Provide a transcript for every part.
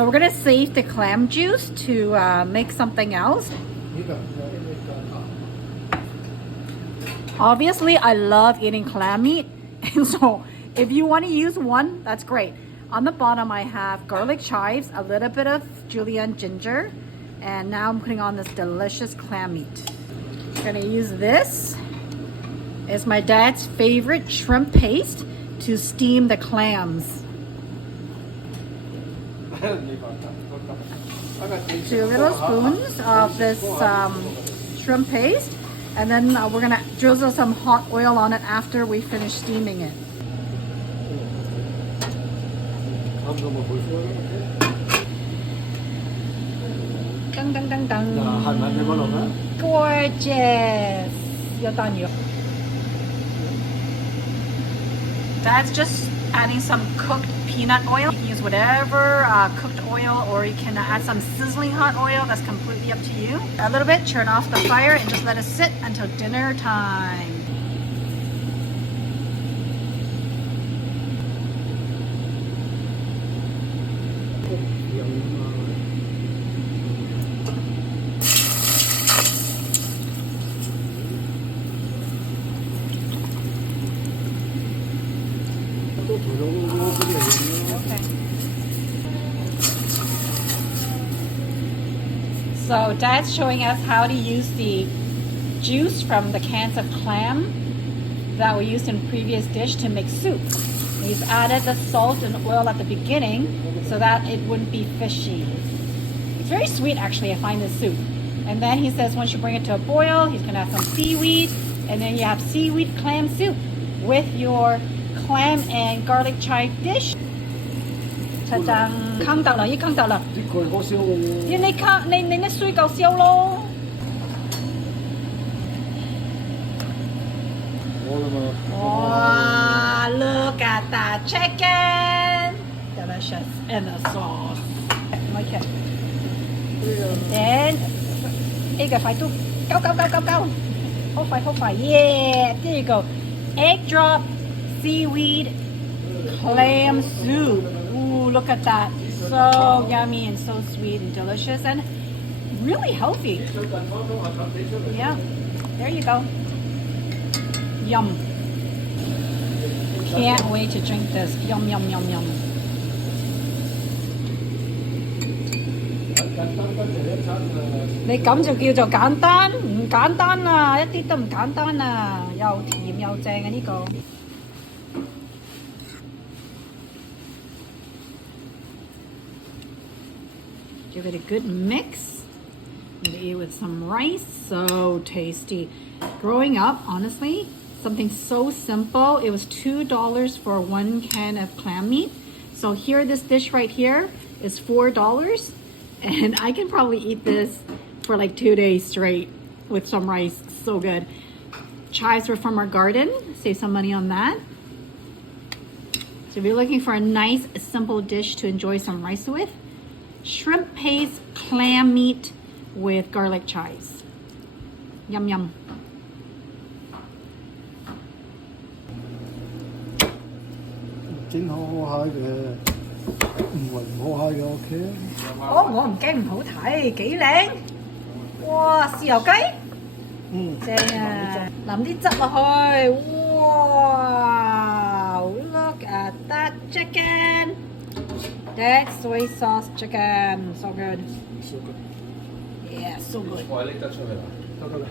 So we're gonna save the clam juice to make something else. Obviously, I love eating clam meat, and so if you want to use one, that's great. On the bottom, I have garlic chives, a little bit of julienne ginger, and now I'm putting on this delicious clam meat. I'm gonna use this. It's my dad's favorite shrimp paste to steam the clams. 2 little spoons of this shrimp paste, and then we're gonna drizzle some hot oil on it after we finish steaming it. Dun, dun, dun, dun. Gorgeous. That's just adding some cooked peanut oil. You can use whatever cooked oil, or you can add some sizzling hot oil. That's completely up to you. A little bit, turn off the fire and just let it sit until dinner time. Okay. So Dad's showing us how to use the juice from the cans of clam that we used in previous dish to make soup. He's added the salt and oil at the beginning so that it wouldn't be fishy. It's very sweet actually, I find this soup. And then he says once you bring it to a boil, he's gonna add some seaweed, and then you have seaweed clam soup with your clam and garlic chive dish. Ta-da! 坑得啦，已經坑得啦。啲蓋好燒喎。要你坑，你啲水夠燒咯。Wow, look at that chicken! Delicious. And the sauce. Like it. Then, 呢個快都go. 好快 Yeah! There you go. Egg drop seaweed clam soup. Ooh, look at that. So yummy and so sweet and delicious and really healthy. Yeah. There you go. Yum. Can't wait to drink this. Yum, yum, yum, yum. Ni咁就叫做簡單，唔簡單啊！一啲都唔簡單啊！又甜又正啊！呢個。Give it a good mix and eat with some rice. So tasty. Growing up, honestly, something so simple. It was $2 for 1 can of clam meat. So here, this dish right here is $4. And I can probably eat this for like 2 days straight with some rice. So good. Chives were from our garden. Save some money on that. So if you're looking for a nice, simple dish to enjoy some rice with, shrimp paste clam meat with garlic chives. Yum, yum. OK。哦，我唔驚唔好睇，幾靚！哇，豉油雞，正啊！淋啲汁落去，哇 ！Look at that chicken. That's soy sauce chicken. So good. So good. Yeah, so good. Okay.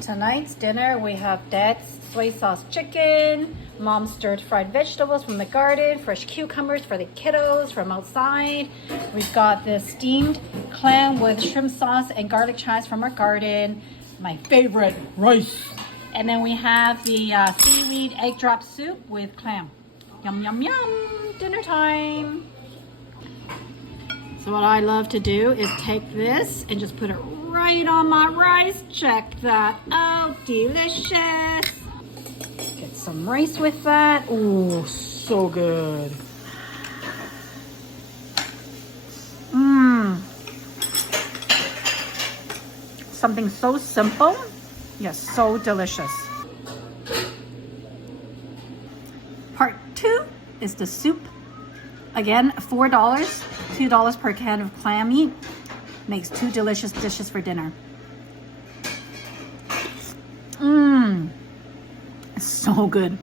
Tonight's dinner, we have Dad's soy sauce chicken, Mom's stirred fried vegetables from the garden, fresh cucumbers for the kiddos from outside. We've got this steamed clam with shrimp sauce and garlic chives from our garden. My favorite, rice. And then we have the seaweed egg drop soup with clam. Yum, yum, yum. Dinner time. So what I love to do is take this and just put it right on my rice. Check that out. Delicious. Get some rice with that. Ooh, so good. Something so simple, yes, so delicious. Part 2 is the soup. Again, $4 $2 per can of clam meat makes 2 delicious dishes for dinner. It's so good.